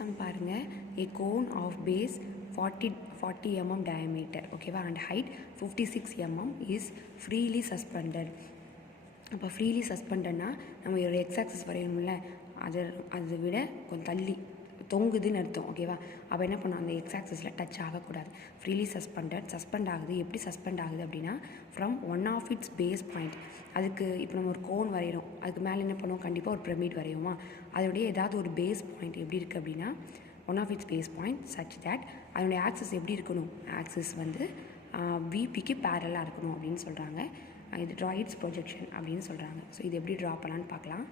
Some பாருங்கள். A cone of base 40 mm diameter, ஓகேவா, and height 56 mm is freely suspended. அப்போ freely சஸ்பெண்டட்னா நம்ம ஒரு எக்ஸாக்சஸ் வரையணும்ல, அதை விட கொஞ்சம் தள்ளி தொங்குதுன்னு அர்த்தம். ஓகேவா, அப்போ என்ன பண்ணணும், அந்த எக்ஸாக்சஸில் டச் ஆகக்கூடாது. ஃப்ரீலி சஸ்பெண்ட் ஆகுது. எப்படி சஸ்பெண்ட் ஆகுது அப்படின்னா, from one of its base point. அதுக்கு இப்போ நம்ம ஒரு கோன் வரைகிறோம், அதுக்கு மேலே என்ன பண்ணுவோம், கண்டிப்பாக ஒரு பிரமிட் வரையுமா. அதோடைய ஏதாவது ஒரு பேஸ் பாயிண்ட் எப்படி இருக்குது அப்படின்னா, one of its base point such that அதனுடைய ஆக்சஸ் எப்படி இருக்கணும், ஆக்சஸ் வந்து விபிக்கு பேரலாக இருக்கணும் அப்படின்னு சொல்கிறாங்க. இது ட்ரா இட்ஸ் ப்ரொஜெக்ஷன் அப்படின்னு சொல்கிறாங்க. ஸோ இது எப்படி ட்ரா பண்ணலான்னு பார்க்கலாம்.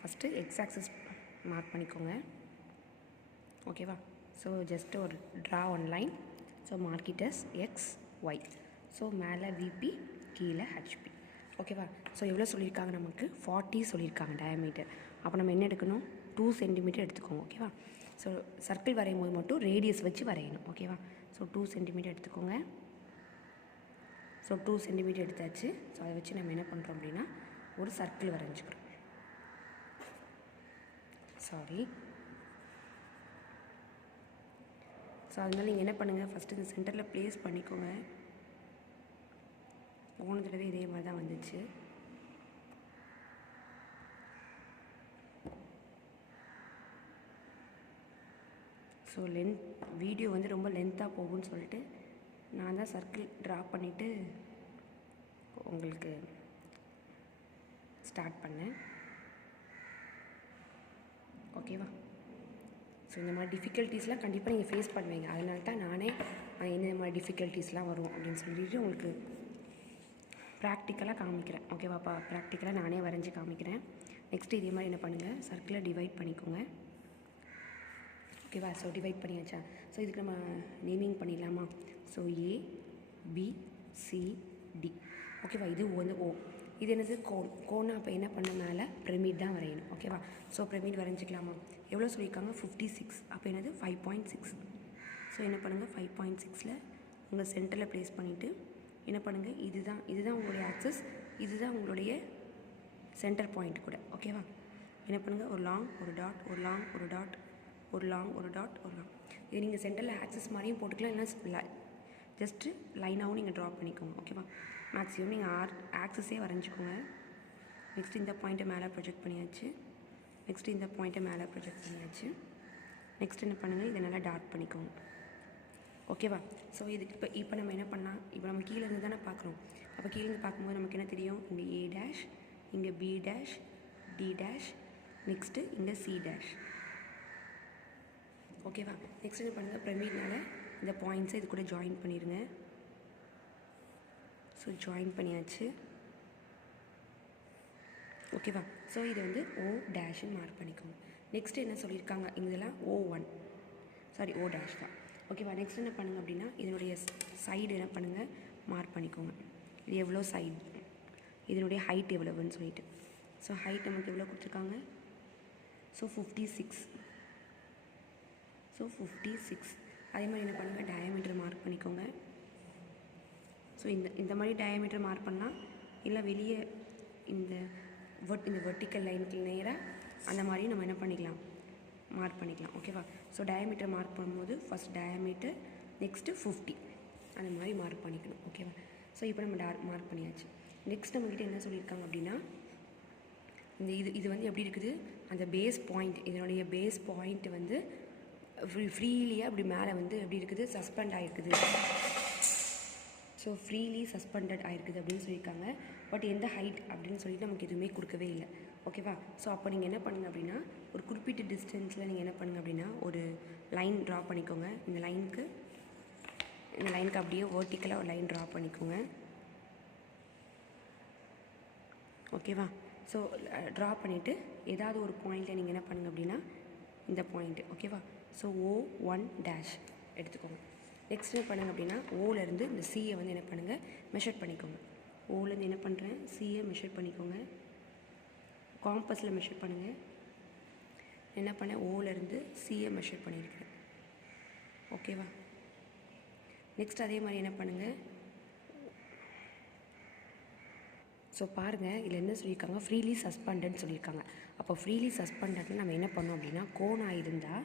ஃபஸ்ட்டு எக்ஸாக்சஸ் மார்க் பண்ணிக்கோங்க. ஓகேவா, ஸோ ஜஸ்ட் ஒரு draw one line. So mark it as x y. So மேலே விபி, கீழே ஹெச்பி. ஓகேவா, ஸோ எவ்வளோ சொல்லியிருக்காங்க, நமக்கு 40 சொல்லியிருக்காங்க டயாமீட்டர். அப்போ நம்ம என்ன எடுக்கணும், 2 சென்டிமீட்டர் எடுத்துக்கோங்க. ஓகேவா, ஸோ சர்க்கிள் வரையும் போது மட்டும் ரேடியஸ் வச்சு வரையணும். ஓகேவா, ஸோ 2 சென்டிமீட்டர் எடுத்துக்கோங்க. ஸோ 2 சென்டிமீட்டர் எடுத்தாச்சு. ஸோ அதை வச்சு நம்ம என்ன பண்ணுறோம் அப்படின்னா, ஒரு சர்க்கிள் வரைஞ்சிக்கிறோம். ஸோ அதனால நீங்கள் என்ன பண்ணுங்கள், ஃபஸ்ட்டு இந்த சென்டரில் ப்ளேஸ் பண்ணிக்கோங்க. போன தடவை இதே மாதிரி தான் வந்துச்சு. ஸோ வீடியோ வந்து ரொம்ப லென்த்தாக போகும்னு சொல்லிட்டு நான் தான் சர்க்கிள் ட்ரா பண்ணிவிட்டு உங்களுக்கு ஸ்டார்ட் பண்ணேன். ஓகேவா, ஸோ இந்த மாதிரி டிஃபிகல்ட்டிஸ்லாம் கண்டிப்பாக நீங்கள் ஃபேஸ் பண்ணுவீங்க. அதனால தான் நானே இந்த மாதிரி டிஃபிகல்ட்டிஸ்லாம் வரும் அப்படின்னு சொல்லிட்டு உங்களுக்கு ப்ராக்டிக்கலாக காமிக்கிறேன். ஓகேவாப்பா, ப்ராக்டிக்கலாக நானே வரைஞ்சி காமிக்கிறேன். நெக்ஸ்ட்டு இதே மாதிரி என்ன பண்ணுங்கள், சர்க்கிளை டிவைட் பண்ணிக்கோங்க. ஓகேவா, ஸோ டிவைட் பண்ணியாச்சா. ஸோ இதுக்கு நம்ம நேமிங் பண்ணிடலாமா. ஸோ ஏ பி சி டி. ஓகேவா, இது வந்து ஓ. இது என்னது, கோன்னா. அப்போ என்ன பண்ண, மேலே பிரமிட் தான் வரையணும். ஓகேவா, ஸோ பிரமிட் வரைஞ்சிக்கலாமா. எவ்வளோ சொல்லியிருக்காங்க, 56. அப்போ என்னது 5.6. ஸோ என்ன பண்ணுங்கள், 5.6ல் உங்கள் சென்டரில் ப்ளேஸ் பண்ணிவிட்டு என்ன பண்ணுங்கள், இதுதான் உங்களுடைய ஆக்சஸ், இதுதான் உங்களுடைய சென்டர் பாயிண்ட் கூட. ஓகேவா, என்ன பண்ணுங்கள், ஒரு லாங் ஒரு டாட், ஒரு லாங் ஒரு டாட், ஒரு லாங் ஒரு டாட், ஒரு லாங். இது நீங்கள் சென்டரில் ஆக்சஸ் மாதிரியும் போட்டுக்கலாம், இல்லைன்னா ஜஸ்ட்டு லைனாகவும் நீங்கள் ட்ரா பண்ணிக்கோங்க. ஓகேவா, மேக்ஸிமம் நீங்கள் ஆக்சஸே வரைஞ்சிக்கோங்க. நெக்ஸ்ட்டு இந்த பாயிண்ட்டை மேலே ப்ரொஜெக்ட் பண்ணியாச்சு. நெக்ஸ்ட்டு இந்த பாயிண்ட்டை மேலே ப்ரொஜெக்ட் பண்ணியாச்சு. நெக்ஸ்ட் என்ன பண்ணுங்கள், இதை நல்லா டார்க் பண்ணிக்கோங்க. ஓகேவா, ஸோ இதுக்கு இப்போ நம்ம என்ன பண்ணலாம், இப்போ நம்ம கீழே இருந்து தானே பார்க்குறோம். அப்போ கீழேருந்து பார்க்கும்போது நமக்கு என்ன தெரியும், இங்கே ஏ டேஷ், இங்கே B dash, D dash, next இங்கே சி டேஷ். ஓகேவா, நெக்ஸ்ட் என்ன பண்ணுங்கள், பிரமிட்னால இந்த பாயிண்ட்ஸை இது கூட ஜாயின் பண்ணிடுங்க. ஸோ ஜாயின் பண்ணியாச்சு. ஓகேவா, ஸோ இது வந்து ஓ டேஷ்னு மார்க் பண்ணிக்கோங்க. நெக்ஸ்ட்டு என்ன சொல்லியிருக்காங்க, இதெல்லாம் O1, சாரி ஓ டேஷ் தான். ஓகேவா, நெக்ஸ்ட் என்ன பண்ணுங்கள் அப்படின்னா, இதனுடைய சைடு என்ன பண்ணுங்கள், மார்க் பண்ணிக்கோங்க. இது எவ்வளோ சைடு, இதனுடைய ஹைட் எவ்வளவுன்னு சொல்லிட்டு. ஸோ ஹைட் நமக்கு எவ்வளோ கொடுத்துருக்காங்க, ஸோ 56. ஸோ 56. அதே மாதிரி என்ன பண்ணுங்கள், டயாமீட்டர் மார்க் பண்ணிக்கோங்க. ஸோ இந்த மாதிரி டயாமீட்டர் மார்க் பண்ணலாம், இல்லை வெளியே இந்த வெர்டிக்கல் லைனுக்கு நேராக அந்த மாதிரி நம்ம என்ன பண்ணிக்கலாம், மார்க் பண்ணிக்கலாம். ஓகேவா, ஸோ டயாமீட்டர் மார்க் பண்ணும்போது ஃபஸ்ட் டயாமீட்டர், நெக்ஸ்ட்டு 50 அந்த மாதிரி மார்க் பண்ணிக்கணும். ஓகேவா, ஸோ இப்போ நம்ம மார்க் பண்ணியாச்சு. நெக்ஸ்ட் நம்மக்கிட்ட என்ன சொல்லியிருக்காங்க அப்படின்னா, இது வந்து எப்படி இருக்குது, அந்த பேஸ் பாயிண்ட், இதனுடைய பேஸ் பாயிண்ட் வந்து ஃப்ரீலியாக அப்படி மேலே வந்து எப்படி இருக்குது, சஸ்பெண்ட் ஆகிருக்குது. ஸோ ஃப்ரீலி சஸ்பெண்டட் ஆகிருக்குது அப்படின்னு சொல்லியிருக்காங்க. பட் எந்த ஹைட் அப்படின்னு சொல்லிட்டு நமக்கு எதுவுமே கொடுக்கவே இல்லை. ஓகேவா, ஸோ அப்போ நீங்கள் என்ன பண்ணுங்கள் அப்படின்னா, ஒரு குறிப்பிட்ட டிஸ்டன்ஸில் நீங்கள் என்ன பண்ணுங்கள் அப்படின்னா, ஒரு லைன் ட்ரா பண்ணிக்கோங்க. இந்த லைனுக்கு அப்படியே வெர்டிக்கலாக ஒரு லைன் ட்ரா பண்ணிக்கோங்க. ஓகேவா, ஸோ ட்ரா பண்ணிவிட்டு ஏதாவது ஒரு பாயிண்ட்டில் நீங்கள் என்ன பண்ணுங்கள் அப்படின்னா, இந்த பாயிண்ட்டு. ஓகேவா, ஸோ O1 டேஷ் எடுத்துக்கோங்க. நெக்ஸ்ட் என்ன பண்ணுங்கள் அப்படின்னா, ஓலேருந்து இந்த சியை வந்து என்ன பண்ணுங்கள், மெஷர் பண்ணிக்கோங்க. ஓலேருந்து என்ன பண்ணுறேன், சியை மெஷர் பண்ணிக்கோங்க. காம்பஸில் மெஷர் பண்ணுங்கள். என்ன பண்ணேன், ஓலேருந்து சியை மெஷர் பண்ணியிருக்கேன். ஓகேவா, நெக்ஸ்ட் அதே மாதிரி என்ன பண்ணுங்கள், ஸோ பாருங்கள் இதில் என்ன சொல்லியிருக்காங்க, ஃப்ரீலி சஸ்பெண்டட்னு சொல்லியிருக்காங்க. அப்போ ஃப்ரீலி சஸ்பெண்டட்னு நம்ம என்ன பண்ணோம் அப்படின்னா, கோனாக இருந்தால்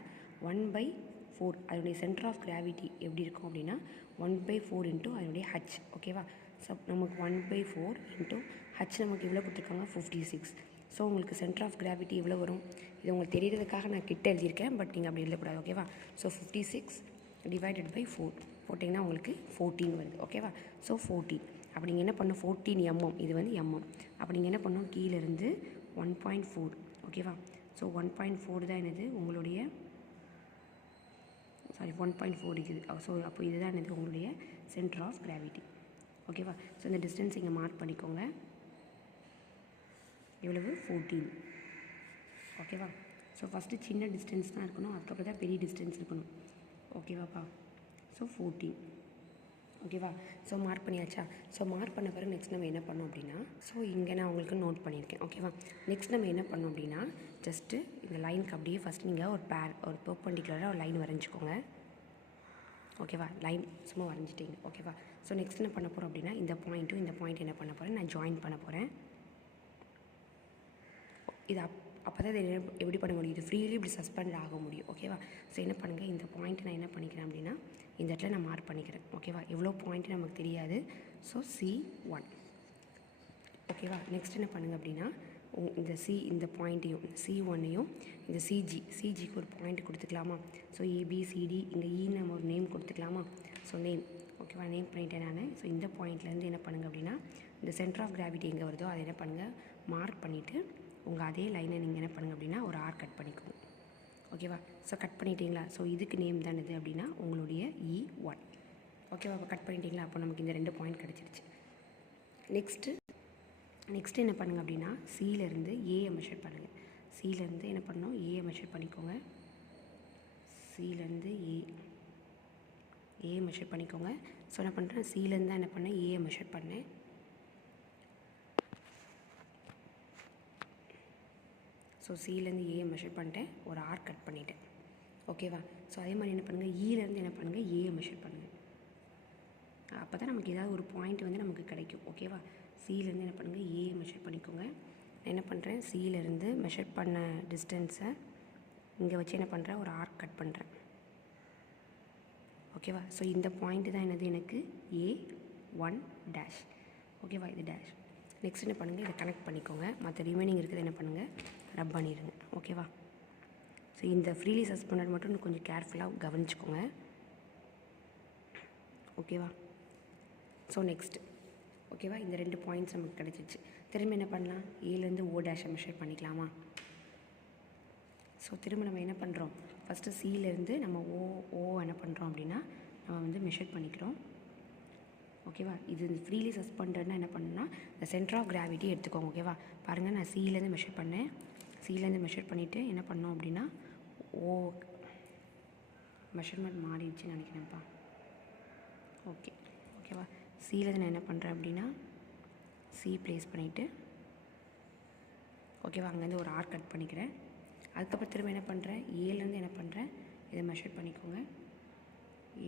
1/4 அதனுடைய சென்டர் ஆஃப் கிராவிட்டி எப்படி இருக்கும் அப்படின்னா 1/4 இன்ட்டு அதனுடைய ஹச். ஓகேவா? நமக்கு 1/4 இன்ட்டு ஹச் நமக்கு எவ்வளோ கொடுத்துருக்காங்க, 56. ஸோ உங்களுக்கு சென்டர் ஆஃப் கிராவிட்டி எவ்வளோ வரும், இது உங்களுக்கு தெரியறதுக்காக நான் கிட்ட எழுதியிருக்கேன், பட் நீங்கள் அப்படி எழுதக்கூடாது. ஓகேவா? ஸோ 56 டிவைடட் பை 4 போட்டிங்கன்னா உங்களுக்கு 14 வருது. ஓகேவா? ஸோ 14. அப்போ நீங்கள் என்ன பண்ணணும், 14 mm, இது வந்து mm. அப்போ நீங்கள் என்ன பண்ணணும், கீழேருந்து 1.4. ஓகேவா? ஸோ 1.4 தான் என்னது உங்களுடைய 1.4 இருக்குது. ஸோ அப்போ இதுதான் என்னது உங்களுடைய சென்டர் ஆஃப் கிராவிட்டி. ஓகேவா? ஸோ இந்த டிஸ்டன்ஸ் இங்கே மார்க் பண்ணிக்கோங்க. எவ்வளவு, 14. ஓகேவா? ஸோ ஃபஸ்ட்டு சின்ன டிஸ்டன்ஸ் தான் இருக்கணும், அதுக்கப்புறம் தான் பெரிய டிஸ்டன்ஸ் இருக்கணும். ஓகேவாப்பா? ஸோ 14. ஓகேவா? ஸோ மார்க் பண்ணியாச்சா? ஸோ மார்க் பண்ண பிறகு நெக்ஸ்ட் நம்ம என்ன பண்ணோம் அப்படின்னா, ஸோ இங்கே நான் உங்களுக்கு நோட் பண்ணியிருக்கேன். ஓகேவா? நெக்ஸ்ட் நம்ம என்ன பண்ணோம் அப்படின்னா, ஜஸ்ட்டு இந்த லைனுக்கு அப்படியே ஃபஸ்ட் நீங்கள் ஒரு பெர்பெண்டிகுலராக ஒரு லைன் வரைஞ்சிக்கோங்க. ஓகேவா? லைன் சும்மா வரைஞ்சிட்டிங்க. ஓகேவா? ஸோ நெக்ஸ்ட் என்ன பண்ண போகிறோம் அப்படின்னா, இந்த பாயிண்ட்டும் இந்த பாயிண்ட் என்ன பண்ண போகிறேன், நான் ஜாயின் பண்ண போகிறேன். இது அப்போ தான் இது எப்படி பண்ண முடியும், இது ஃப்ரீலி இப்படி சஸ்பெண்ட் ஆக முடியும். ஓகேவா? ஸோ என்ன பண்ணுங்கள், இந்த பாயிண்ட் நான் என்ன பண்ணிக்கிறேன் அப்படின்னா, இந்த இடத்துல நான் மார்க் பண்ணிக்கிறேன். ஓகேவா? எவ்வளோ பாயிண்ட் நமக்கு தெரியாது. So C1. ஓகேவா? நெக்ஸ்ட் என்ன பண்ணுங்கள் அப்படின்னா, இந்த பாயிண்ட்டையும் C1ஐயும் இந்த சிஜிக்கு ஒரு பாயிண்ட் கொடுத்துக்கலாமா? ஸோ ABCD இங்கே ஈன்னு நம்ம ஒரு நேம் கொடுத்துக்கலாமா? So name. ஓகேவா? நேம் பண்ணிட்டேன் நான். ஸோ இந்த பாயிண்ட்லேருந்து என்ன பண்ணுங்கள் அப்படின்னா, இந்த சென்டர் ஆஃப் கிராவிட்டி எங்கே வருதோ அதை என்ன பண்ணுங்கள், மார்க் பண்ணிவிட்டு உங்கள் அதே லைனை நீங்கள் என்ன பண்ணுங்கள் அப்படின்னா ஒரு ஆர் கட் பண்ணிக்கோங்க. ஓகேவா? ஸோ கட் பண்ணிட்டீங்களா? ஸோ இதுக்கு நேம் தான் இது அப்படின்னா உங்களுடைய E1. ஓகேவா? அப்போ கட் பண்ணிட்டீங்களா? அப்போ நமக்கு இந்த 2 பாயிண்ட் கிடச்சிருச்சு. நெக்ஸ்ட்டு என்ன பண்ணுங்கள் அப்படின்னா, சியிலேருந்து ஏயை மெஷர் பண்ணுங்கள். சியிலேருந்து என்ன பண்ணணும், ஏயை மெஷர் பண்ணிக்கோங்க. சியிலேருந்து ஏ மெஷர் பண்ணிக்கோங்க. ஸோ என்ன பண்ணுறேன், சியிலேருந்து தான் என்ன பண்ணேன், ஏயை மெஷர் பண்ணேன். ஸோ சியிலேருந்து ஏயை மெஷர் பண்ணிட்டேன், ஒரு ஆர் கட் பண்ணிட்டேன். ஓகேவா? ஸோ அதே மாதிரி என்ன பண்ணுங்கள், ஈலேருந்து என்ன பண்ணுங்கள், ஏயை மெஷர் பண்ணுங்கள். அப்போ தான் நமக்கு ஏதாவது ஒரு பாயிண்ட் வந்து நமக்கு கிடைக்கும். ஓகேவா? சியிலேருந்து என்ன பண்ணுங்கள், ஏயை மெஷர் பண்ணிக்கோங்க. நான் என்ன பண்ணுறேன், சியிலேருந்து மெஷர் பண்ண டிஸ்டன்ஸை இங்கே வச்சு என்ன பண்ணுறேன், ஒரு ஆர்க் கட் பண்ணுறேன். ஓகேவா? ஸோ இந்த பாயிண்ட்டு தான் என்னது எனக்கு A1 டேஷ். ஓகேவா? இது டேஷ். நெக்ஸ்ட் என்ன பண்ணுங்கள், இதை கனெக்ட் பண்ணிக்கோங்க. மற்ற ரிமைனிங் இருக்குது என்ன பண்ணுங்கள், ரப் பண்ணிடுங்க. ஓகேவா? ஸோ இந்த ஃப்ரீலி சஸ்பெண்டட் மட்டும் கொஞ்சம் கேர்ஃபுல்லாக கவனிச்சுக்கோங்க. ஓகேவா? ஸோ நெக்ஸ்ட்டு ஓகேவா, இந்த 2 பாயிண்ட்ஸ் நமக்கு கிடச்சிச்சு. திரும்ப என்ன பண்ணலாம், ஏலேருந்து O டேஷை மெஷர் பண்ணிக்கலாமா? ஸோ திரும்ப நம்ம என்ன பண்ணுறோம், ஃபஸ்ட்டு சியிலேருந்து நம்ம ஓ என்ன பண்ணுறோம் அப்படின்னா நம்ம வந்து மெஷர் பண்ணிக்கிறோம். ஓகேவா? இது ஃப்ரீலி சஸ்பெண்டட்னா என்ன பண்ணணும்னா இந்த சென்டர் ஆஃப் கிராவிட்டி எடுத்துக்கோங்க. ஓகேவா? பாருங்கள், நான் சியிலேருந்து மெஷர் பண்ணேன். சியிலேருந்து மெஷர் பண்ணிவிட்டு என்ன பண்ணோம் அப்படின்னா ஓ மெஷர்மெண்ட் மாறிடுச்சுன்னு நினைக்கிறேன்ப்பா. ஓகேவா? சியிலேருந்து நான் என்ன பண்ணுறேன் அப்படின்னா சி ப்ளேஸ் பண்ணிவிட்டு ஓகேவா அங்கேருந்து ஒரு ஆர் கட் பண்ணிக்கிறேன். அதுக்கப்புறம் திரும்ப என்ன பண்ணுறேன், ஏலேருந்து என்ன பண்ணுறேன், இதை மெஷர் பண்ணிக்கோங்க.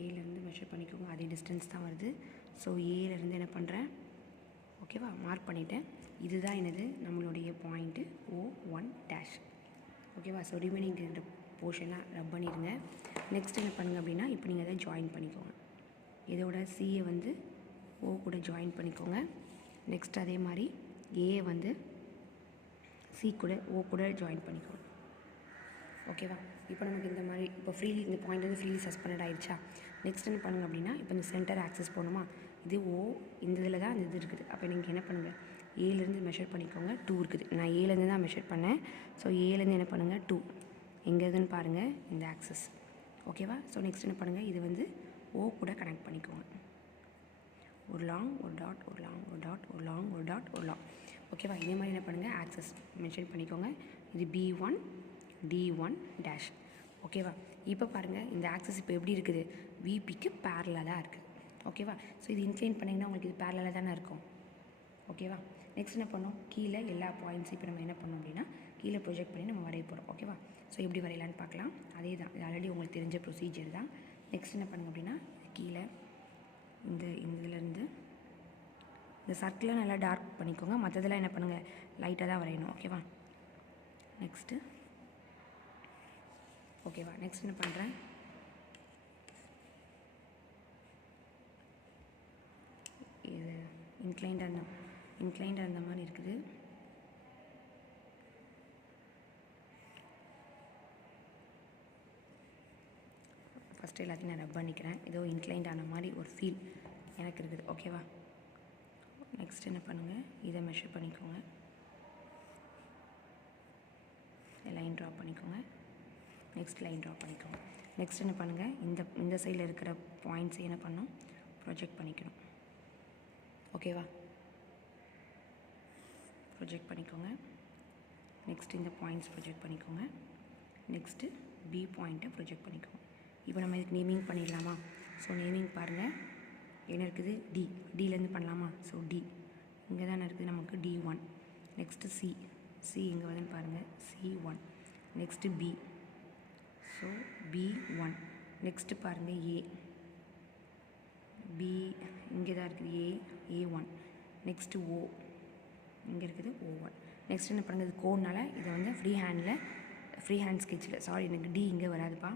ஏலேருந்து மெஷர் பண்ணிக்கோங்க, அதே டிஸ்டன்ஸ் தான் வருது. ஸோ ஏலேருந்து என்ன பண்ணுறேன், ஓகேவா மார்க் பண்ணிவிட்டேன். இதுதான் என்னது நம்மளுடைய பாயிண்ட்டு O1 டேஷ். ஓகேவா? ஸோ ரிமைனிங் இருக்கிற போர்ஷனாக ரப் பண்ணிடுங்க. நெக்ஸ்ட் என்ன பண்ணுங்கள் அப்படின்னா இப்போ நீங்கள் அதை ஜாயின் பண்ணிக்கோங்க. இதோட சியை வந்து ஓ கூட ஜாயின் பண்ணிக்கோங்க. நெக்ஸ்ட் அதே மாதிரி ஏ வந்து சி கூட ஓ கூட ஜாயின் பண்ணிக்கோங்க. ஓகேவா? இப்போ நமக்கு இந்த மாதிரி இப்போ ஃப்ரீலி இந்த பாயிண்ட் வந்து ஃப்ரீலி சஸ்பெண்டட் ஆகிடுச்சா. நெக்ஸ்ட் என்ன பண்ணுங்கள் அப்படின்னா இப்போ இந்த சென்டர் ஆக்சஸ் போகணுமா, இது ஓ இந்த இதில் தான் அந்த இது இருக்குது. அப்போ நீங்கள் என்ன பண்ணுங்கள், ஏலேருந்து மெஷர் பண்ணிக்கோங்க. 2 இருக்குது, நான் ஏலேருந்து தான் மெஷர் பண்ணேன். ஸோ ஏலேருந்து என்ன பண்ணுங்கள் 2 எங்கே இருக்குதுன்னு பாருங்கள், இந்த ஆக்சஸ். ஓகேவா? ஸோ நெக்ஸ்ட் என்ன பண்ணுங்கள், இது வந்து ஓ கூட கனெக்ட் பண்ணிக்கோங்க. ஒரு லாங் ஒரு டாட், ஒரு லாங் ஒரு டாட், ஒரு லாங் ஒரு டாட், ஒரு லாங். ஓகேவா? இதே மாதிரி என்ன பண்ணுங்கள், ஆக்சஸ் மென்ஷன் பண்ணிக்கோங்க. இது B1 D1 டேஷ். ஓகேவா? இப்போ பாருங்கள் இந்த ஆக்சஸ் இப்போ எப்படி இருக்குது, விபிக்கு பேரலாக இருக்குது. ஓகேவா? ஸோ இது இன்க்ளைன் பண்ணிங்கன்னா உங்களுக்கு இது பேரலாக தானே இருக்கும். ஓகேவா? நெக்ஸ்ட் என்ன பண்ணோம், கீழே எல்லா பாயிண்ட்ஸும் இப்போ நம்ம என்ன பண்ணோம் அப்படின்னா கீழே ப்ரொஜெக்ட் பண்ணி நம்ம வரைய போகிறோம். ஓகேவா? ஸோ எப்படி வரையலான்னு பார்க்கலாம். அதே தான், இது ஆல்ரெடி உங்களுக்கு தெரிஞ்ச ப்ரொசீஜர் தான். நெக்ஸ்ட் என்ன பண்ணுங்க அப்படின்னா கீழே இந்த இதுலேருந்து இந்த சர்க்கிளை நல்லா டார்க் பண்ணிக்கோங்க, மற்றதெல்லாம் என்ன பண்ணுங்கள் லைட்டாக தான் வரையணும். ஓகேவா? நெக்ஸ்ட்டு ஓகேவா, நெக்ஸ்ட் என்ன பண்ணுறேன், இது இன்க்ளைண்ட் அந்த மாதிரி இருக்குது. ஃபஸ்ட்டு எல்லாத்தையும் நான் ரப் பண்ணிக்கிறேன். ஏதோ இன்க்ளைண்ட் ஆன மாதிரி ஒரு ஃபீல் எனக்கு இருக்குது. ஓகேவா? நெக்ஸ்ட் என்ன பண்ணுங்கள், இதை மெஷர் பண்ணிக்கோங்க, லைன் ட்ரா பண்ணிக்கோங்க, நெக்ஸ்ட் லைன் ட்ரா பண்ணிக்கோங்க. நெக்ஸ்ட் என்ன பண்ணுங்கள், இந்த சைடில் இருக்கிற பாயிண்ட்ஸை என்ன பண்ணணும், ப்ரொஜெக்ட் பண்ணிக்கணும். ஓகேவா? ப்ரொஜெக்ட் பண்ணிக்கோங்க. நெக்ஸ்ட் இந்த பாயிண்ட்ஸ் ப்ரொஜெக்ட் பண்ணிக்கோங்க. நெக்ஸ்ட்டு பி பாயிண்ட்டை ப்ரொஜெக்ட் பண்ணிக்கோங்க. இப்போ நம்ம இதுக்கு நேமிங் பண்ணிடலாமா? ஸோ நேமிங் பாருங்கள், என்ன இருக்குது, டிலேருந்து பண்ணலாமா? ஸோ டி இங்கே தானே இருக்குது நமக்கு, D1. நெக்ஸ்ட்டு சி இங்கே வருதுன்னு பாருங்கள், C1. Next B, so B1. Next பாருங்கள் பி இங்கே தான் இருக்குது, A1. நெக்ஸ்ட்டு ஓ இங்கே இருக்குது, O1. நெக்ஸ்ட் என்ன பண்ணுறது, இது கோட்னால இதை வந்து ஃப்ரீ ஹேண்ட் ஸ்கெட்சில், சாரி எனக்கு டி இங்கே வராதுப்பா,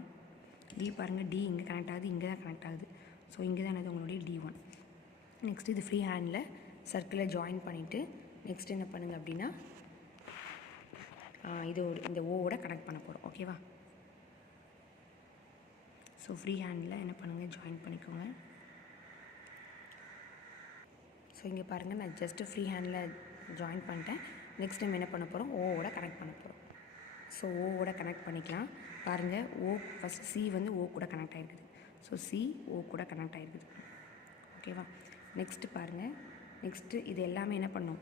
டி பாருங்கள், டி இங்கே கனெக்ட் ஆகுது, இங்கே தான் கனெக்ட் ஆகுது. ஸோ இங்கே தான் உங்களுடைய D1. நெக்ஸ்ட் இது ஃப்ரீ ஹேண்டில் சர்க்கிளை ஜாயின் பண்ணிவிட்டு நெக்ஸ்ட் என்ன பண்ணுங்கள் அப்படின்னா இந்த ஓவோட கனெக்ட் பண்ண போகிறோம். ஓகேவா? ஸோ ஃப்ரீ ஹேண்டில் என்ன பண்ணுங்கள், ஜாயின் பண்ணிக்கோங்க. ஸோ இங்கே பாருங்கள், நான் ஜஸ்ட்டு ஃப்ரீ ஹேண்டில் ஜாயின் பண்ணிட்டேன். நெக்ஸ்ட் டைம் என்ன பண்ண போகிறோம், ஓவோட கனெக்ட் பண்ண போகிறோம். ஸோ ஓவோட கனெக்ட் பண்ணிக்கலாம். பாருங்கள், ஃபஸ்ட் சி வந்து ஓ கூட கனெக்ட் ஆகிருக்குது. ஸோ சி ஓ கூட கனெக்ட் ஆகிருக்குது. ஓகேவா? நெக்ஸ்ட்டு பாருங்கள், நெக்ஸ்ட்டு இது எல்லாமே என்ன பண்ணும்,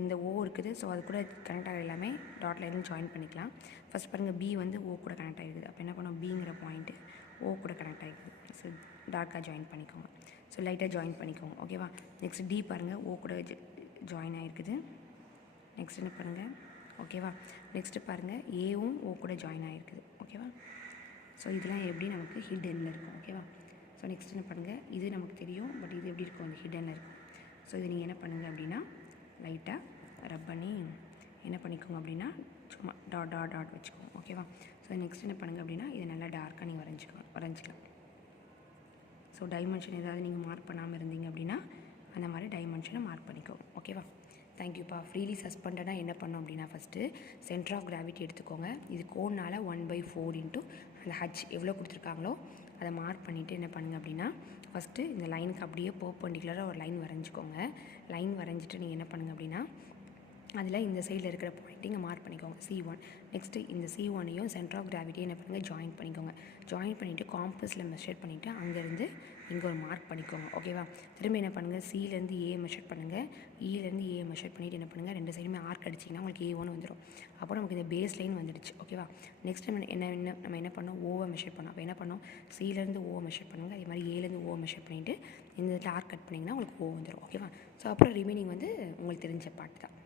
இந்த ஓ இருக்குது, ஸோ அது கூட கனெக்ட் ஆகிற எல்லாமே டாட்டில் இருந்து ஜாயின் பண்ணிக்கலாம். ஃபஸ்ட் பாருங்கள், பி வந்து ஓ கூட கனெக்ட் ஆகிருக்குது. அப்போ என்ன பண்ணோம், பிங்கிற பாயிண்ட்டு ஓ கூட கனெக்ட் ஆகிருக்குது. ஸோ டார்க்காக ஜாயின் பண்ணிக்கோங்க, ஸோ லைட்டாக ஜாயின் பண்ணிக்கோங்க. ஓகேவா? நெக்ஸ்ட் டி பாருங்கள், ஓ கூட ஜாயின் ஆகிருக்குது. நெக்ஸ்ட் என்ன பண்ணுங்கள், ஓகேவா? நெக்ஸ்ட்டு பாருங்கள், ஏவும் ஓ கூட ஜாயின் ஆகிருக்குது. ஓகேவா? ஸோ இதெல்லாம் எப்படி நமக்கு ஹிடனில் இருக்கும். ஓகேவா? ஸோ நெக்ஸ்ட் என்ன பண்ணுங்கள், இது நமக்கு தெரியும், பட் இது எப்படி இருக்கும், அந்த ஹிடனில் இருக்கும். ஸோ இது நீங்கள் என்ன பண்ணுங்கள் அப்படின்னா லைட்டாக ரப் பண்ணி என்ன பண்ணிக்கோங்க அப்படின்னா சும்மா டாட் வச்சுக்கோங்க. ஓகேவா? ஸோ நெக்ஸ்ட் என்ன பண்ணுங்கள் அப்படின்னா இதை நல்லா டார்க்காக நீங்கள் வரைஞ்சிக்கலாம். ஸோ டைமென்ஷன் ஏதாவது நீங்கள் மார்க் பண்ணாமல் இருந்தீங்க அப்படின்னா அந்த மாதிரி டைமென்ஷனை மார்க் பண்ணிக்கோங்க. ஓகேவா? தேங்க்யூப்பா. ஃப்ரீலி சஸ்பெண்டடாக என்ன பண்ணோம் அப்படின்னா ஃபஸ்ட்டு சென்டர் ஆஃப் கிராவிட்டி எடுத்துக்கோங்க. இது கோனால் 1/4 இன்ட்டு அந்த ஹச் எவ்வளோ கொடுத்துருக்காங்களோ அதை மார்க் பண்ணிவிட்டு என்ன பண்ணுங்கள் அப்படின்னா ஃபஸ்ட்டு இந்த லைனுக்கு அப்படியே பெர்பெண்டிகுலராக ஒரு லைன் வரைஞ்சிக்கோங்க. லைன் வரைஞ்சிட்டு நீங்கள் என்ன பண்ணுங்கள் அப்படின்னா அதில் இந்த சைடில் இருக்கிற பாயிண்ட் இங்கே மார்க் பண்ணிக்கோங்க, C1. நெக்ஸ்ட்டு இந்த C1ஐயும் சென்டர் ஆஃப் கிராவிட்டியை என்ன பண்ணுங்கள், ஜாயின் பண்ணிக்கோங்க. ஜாயின் பண்ணிவிட்டு காம்பஸில் மெஷர் பண்ணிவிட்டு அங்கேருந்து இங்கே ஒரு மார்க் பண்ணிக்கோங்க. ஓகேவா? திரும்ப என்ன பண்ணுங்கள், சிலேருந்து ஏ மெஷர் பண்ணுங்கள், இலேருந்து ஏ மெஷர் பண்ணிவிட்டு என்ன பண்ணுங்கள், ரெண்டு சைடுமே ஆர்க் அடிச்சிங்கன்னா உங்களுக்கு A1 வந்துடும். அப்போ நமக்கு இந்த பேஸ் லைன் வந்துடுச்சு. ஓகேவா? நெக்ஸ்ட் டைம் நம்ம என்ன பண்ணோம், ஓவை மெஷர் பண்ணோம். அப்போ என்ன பண்ணோம், சிலேருந்து ஓவை மெஷர் பண்ணுங்கள், அதே மாதிரி ஏலேருந்து ஓவை மெஷர் பண்ணிவிட்டு இந்த இடத்துல ஆர்க் கட் பண்ணிங்கன்னா உங்களுக்கு ஓ வந்துடும். ஓகேவா? ஸோ அப்புறம் ரிமைனிங் வந்து உங்களுக்கு தெரிஞ்ச பார்ட் தான்.